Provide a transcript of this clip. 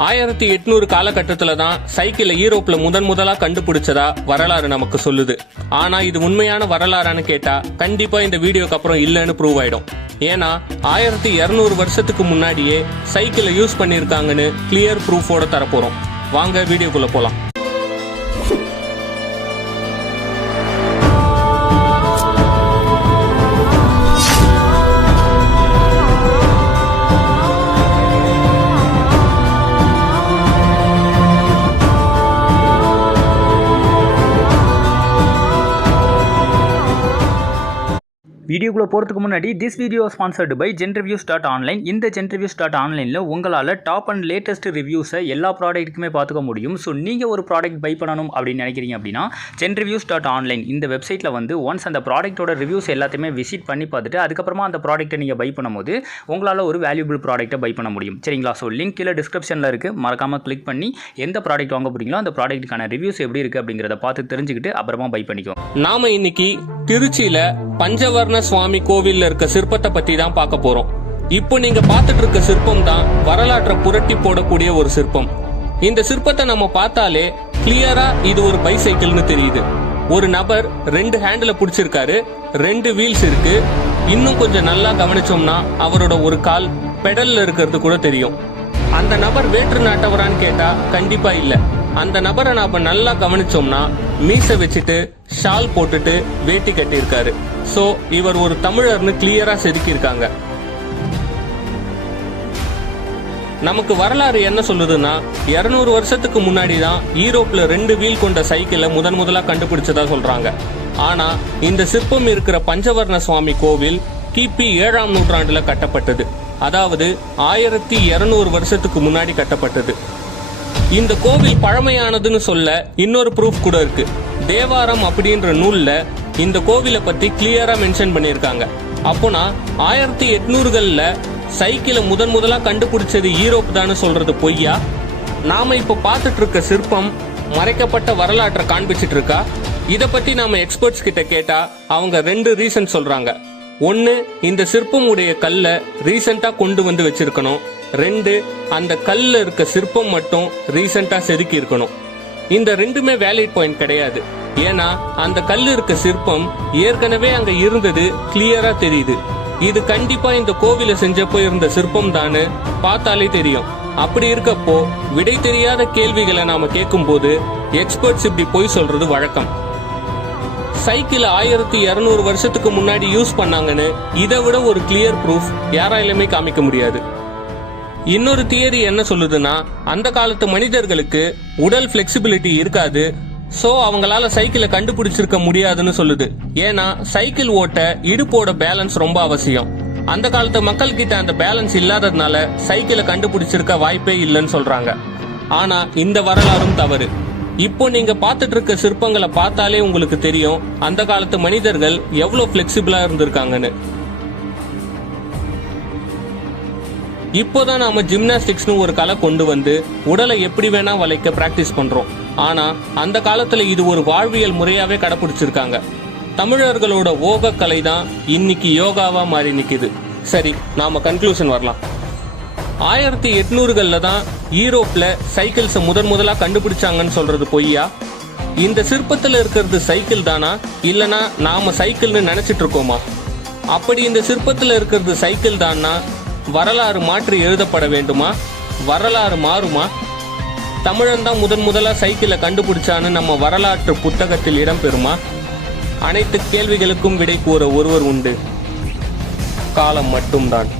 1800 காலகட்டத்துல தான் சைக்கிளை யூரோப்ல முதலா கண்டுபிடிச்சதா வரலாறு நமக்கு சொல்லுது. ஆனா இது உண்மையான வரலாறான்னு கேட்டா கண்டிப்பா இந்த வீடியோக்கு அப்புறம் இல்லன்னு ப்ரூவ் ஆயிடும். ஏன்னா 1200 வருஷத்துக்கு முன்னாடியே சைக்கிளை யூஸ் பண்ணிருக்காங்கன்னு கிளியர் ப்ரூஃபோட தரப்போறோம். வாங்க வீடியோக்குள்ள போலாம். வீடியோக்குள்ளே போகிறதுக்கு முன்னாடி this video sponsored by genreviews.online. இந்த genreviews.onlineல உங்களால் டாப் அண்ட் லேட்டஸ்ட் ரிவ்யூஸை எல்லா ப்ராடக்ட்டுக்குமே பார்த்துக்க முடியும். ஸோ நீங்கள் ஒரு ப்ராடக்ட் பை பண்ணணும் அப்படின்னு நினைக்கிறீங்க அப்படின்னா genreviews.online இந்த வெப்சைட்டில் வந்து ஒன்ஸ் அந்த ப்ராடக்ட்டோட ரிவ்யூஸ் எல்லாத்தையுமே விசிட் பண்ணி பார்த்துட்டு அதுக்கப்புறமா அந்த ப்ராடக்ட்டை நீங்கள் பை பண்ணும்போது உங்களால் ஒரு வேல்யூபிள் ப்ராடக்ட்டை பை பண்ண முடியும். சரிங்களா? ஸோ லிங்க் கீழே டிஸ்கிரிப்ஷனில் இருக்குது, மறக்காமல் கிளிக் பண்ணி எந்த ப்ராடக்ட் வாங்க போகிறீங்களோ அந்த ப்ராடக்ட்டுக்கான ரிவ்யூஸ் எப்படி இருக்குது அப்படிங்கிறத பார்த்து தெரிஞ்சுக்கிட்டு அப்புறமா பை பண்ணிக்கோ. நாம இன்னைக்கு திருச்சியில பஞ்சவர்ண சுவாமி கோவில்ல இருக்க சிற்பத்தை பத்தி தான் பார்க்க போறோம். இப்போ நீங்க பார்த்துட்டு இருக்க சிற்பம் தான் வரலாற்றை புரட்டி போடக்கூடிய ஒரு சிற்பம். இந்த சிற்பத்தை நம்ம பார்த்தாலே கிளியரா இது ஒரு பைசைக்கிள்னு தெரியுது. ஒரு நபர் 2 ஹேண்டில் பிடிச்சிருக்காரு, 2 வீல்ஸ் இருக்கு. இன்னும் கொஞ்சம் நல்லா கவனிச்சோம்னா அவரோட ஒரு கால் பெடல்ல இருக்கிறது கூட தெரியும். அந்த நபர் வேற்று நாட்டவரான்னு கேட்டா கண்டிப்பா இல்ல. அந்த நபரை நாம நல்லா கவனிச்சோம்னா மீசை வச்சுட்டு ஷால் போட்டுட்டு வேட்டி கட்டியிருக்காரு. சோ இவர் ஒரு தமிழர்னு கிளியரா செதுக்கியிருக்காங்க. நமக்கு வரலாறு என்ன சொல்லுதுன்னா 200 வருஷத்துக்கு முன்னாடி தான் யூரோப்ல 2 வீல் கொண்ட சைக்கிளை முதலா கண்டுபிடிச்சதா சொல்றாங்க. ஆனா இந்த சிற்பம் இருக்கிற பஞ்சவர்ண சுவாமி கோவில் கிபி 7ஆம் நூற்றாண்டுல கட்டப்பட்டது. அதாவது 1200 வருஷத்துக்கு முன்னாடி கட்டப்பட்டது. இந்த கோவில் பழமையானதுன்னு சொல்ல இன்னொரு ப்ரூஃப் கூட இருக்கு. தேவாரம் அப்படின்ற நூல்ல இந்த கோவிலை பத்தி கிளியரா மென்ஷன் பண்ணிருக்காங்க. அப்போனா 1800கள்ல சைக்கிளை முதலா கண்டுபிடிச்சது யூரோப் தான் சொல்றது பொய்யா? நாம இப்ப பார்த்துட்டு இருக்க சிற்பம் மறைக்கப்பட்ட வரலாற்றை காண்பிச்சிட்டு இருக்கா? இத பத்தி நாம எக்ஸ்பர்ட்ஸ் கிட்ட கேட்டா அவங்க 2 ரீசன் சொல்றாங்க. ஒன்னு, இந்த சிற்பம் உடைய கல்ல ரீசெண்டா கொண்டு வந்து வச்சிருக்கணும். 2, அந்த கல்ல இருக்க சிற்பம் மட்டும் ரீசெண்டா செதுக்கி இருக்கணும். இந்த 2மே வேலிட் பாயிண்ட் கிடையாது. ஏன்னா அந்த கல்லு இருக்க சிற்பம் ஏற்கனவே அங்க இருந்தது கிளியரா தெரியுது. இது கண்டிப்பா இந்த கோவில செஞ்சப்போ இருந்த சிற்பம் தானு பார்த்தாலே தெரியும். அப்படி இருக்கப்போ விடை தெரியாத கேள்விகளை நாம கேட்கும் போது எக்ஸ்பர்ட்ஸ் இப்படி போய் சொல்றது வழக்கம். சைக்கிள் 1200 வருஷத்துக்கு முன்னாடி யூஸ் பண்ணாங்கன்னு இதை விட ஒரு கிளியர் ப்ரூஃப் யாராலுமே காமிக்க முடியாது. இன்னொரு தியரி என்ன சொல்லுதுன்னா அந்த காலத்து மனிதர்களுக்கு உடல் பிளெக்சிபிலிட்டி இருக்காது. சோ அவங்களால சைக்கிளை கண்டுபிடிச்சிருக்க முடியாதுன்னு சொல்லுது. ஏன்னா சைக்கிள் ஓட்ட இடுப்போட பேலன்ஸ் ரொம்ப அவசியம். அந்த காலத்து மக்கள் கிட்ட அந்த பேலன்ஸ் இல்லாததுனால சைக்கிளை கண்டுபிடிச்சிருக்க வாய்ப்பே இல்லைன்னு சொல்றாங்க. ஆனா இந்த வரலாறும் தவறு. இப்போ நீங்க பார்த்துட்டு இருக்க சிற்பங்களை பார்த்தாலே உங்களுக்கு தெரியும் அந்த காலத்து மனிதர்கள் எவ்வளவு பிளெக்சிபிளா இருந்திருக்காங்கன்னு. இப்போதான் நாம ஜிம்னாஸ்டிக்ஸ்னு ஒரு கலை கொண்டு வந்து உடலை எப்படி வேணா வளைக்க பிராக்டிஸ் பண்றோம். ஆனா அந்த காலத்துல இது ஒரு வாழ்வியல் முறையாவே கடைபிடிச்சிருக்காங்க. தமிழர்களோட ஓக கலை தான் இன்னைக்கு யோகாவா மாறி நிக்குது. சரி, நாம கன்க்ளூஷன் வரலாம். 1800கள்ல தான் யூரோப்ல சைக்கிள்ஸ் முதலா கண்டுபிடிச்சாங்கன்னு சொல்றது பொய்யா? இந்த சிற்பத்துல இருக்கிறது சைக்கிள் தானா, இல்லனா நாம சைக்கிள்னு நினைச்சிட்டு இருக்கோமா? அப்படி இந்த சிற்பத்துல இருக்கிறது சைக்கிள் தானா வரலாறு மாற்றி எழுதப்பட வேண்டுமா? வரலாறு மாறுமா? தமிழன் தான் முதலா சைக்கிளை கண்டுபிடிச்சான்னு நம்ம வரலாற்று புத்தகத்தில் இடம்பெறுமா? அனைத்து கேள்விகளுக்கும் விடை கூற ஒருவர் உண்டு, காலம் மட்டும்தான்.